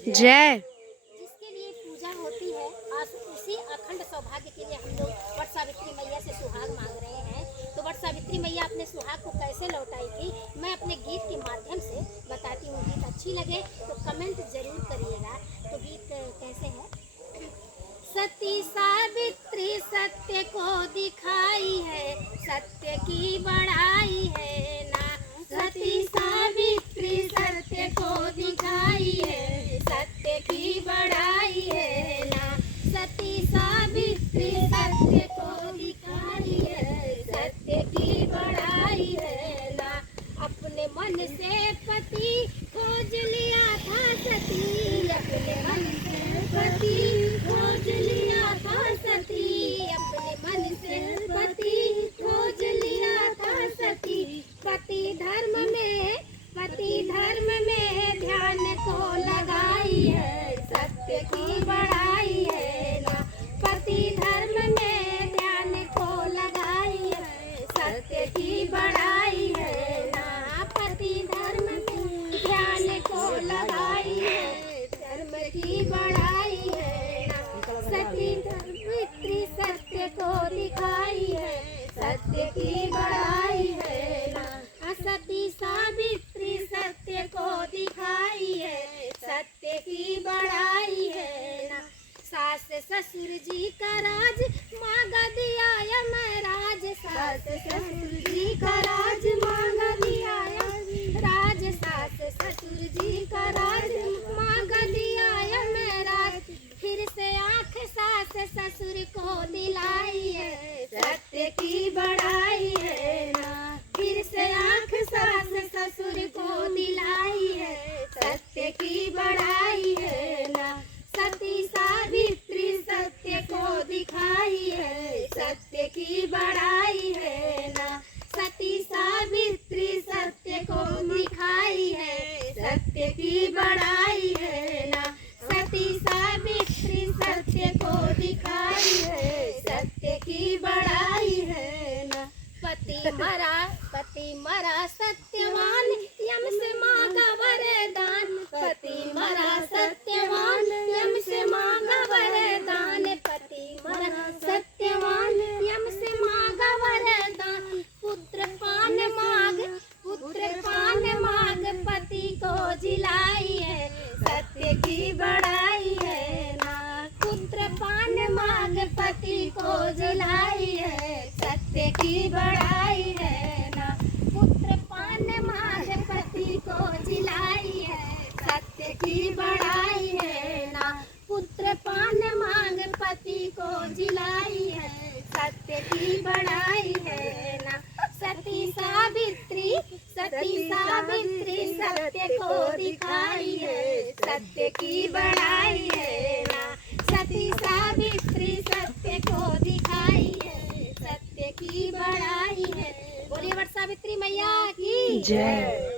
जय। जिसके लिए पूजा होती है, आज उसी अखंड सौभाग्य के लिए हम लोग वट सावित्री मैया से सुहाग मांग रहे हैं। तो वट सावित्री मैया अपने सुहाग को कैसे लौटाई थी, मैं अपने गीत के माध्यम से बताती हूँ। गीत अच्छी लगे तो कमेंट जरूर करिएगा। तो गीत कैसे है? सती सावित्री सत्य को दिखाई है, सत्य की बड़ाई है ना। सती सावित्री सत्य को दिखाई है, सत्य की बड़ाई है ना। सती सावित्री सत्य को दिखाई है, सत्य की बड़ाई है ना। अपने मन से पति खोज लिया था सती, अपने मन से पति खोज लिया था सती, अपने मन से पति खोज लिया था सती। पति धर्म में ध्यान को लगाई है, सत्य की बड़ाई है ना। पति धर्म में ध्यान को लगाई है, सत्य की बड़ाई है ना। पति धर्म में ध्यान को लगाई है, धर्म की बड़ाई है ना। सती सावित्री सत्य को दिखाई है, सत्य की बड़ाई है ना। सती सावित्री सत्य को दिखाई है, सत्य की बड़ाई है ना। सास ससुर जी का राज मांगा दिया यमराज, सास ससुर जी का राज मांगा दिया यमराज, सास ससुर जी का राज मांगा दिया यमराज। फिर से आंख सास ससुर को दिलाई है, सत्य की बड़ाई है ना। फिर से आंख सास ससुर को दिलाई है, सत्य की बड़ाई है ना। सती सावित्री सत्य को दिखाई है, सत्य की बड़ाई है ना। सती सावित्री सत्य को दिखाई है, सत्य की बड़ाई है ना। सती सावित्री सत्य को दिखाई है, सत्य की बड़ाई है ना। पति मरा सत्यवान, यम से मांगा वरदान। पति मरा सत्यवान, यम से मांगा वरदान। पति मरा सत्यवान, यम से मांगा वरदान। पुत्र पान मांग पति को जिलाई है, सत्य की बड़ाई है ना। पुत्र पान मांग पति को जिलाई है, सत्य की बड़ाई है ना। पुत्र पान मांग पति को जिलाई है, सत्य की बड़ाई है ना। पुत्र पान मांग पति को जिलाई है, सत्य की बड़ाई है ना। सती सावित्री सत्य को दिखाई है, सत्य की बड़ाई है ना। सती सावित्री सत्य को दिखाई है, सत्य की बड़ाई है। बोलिए वट सावित्री मैया की जय।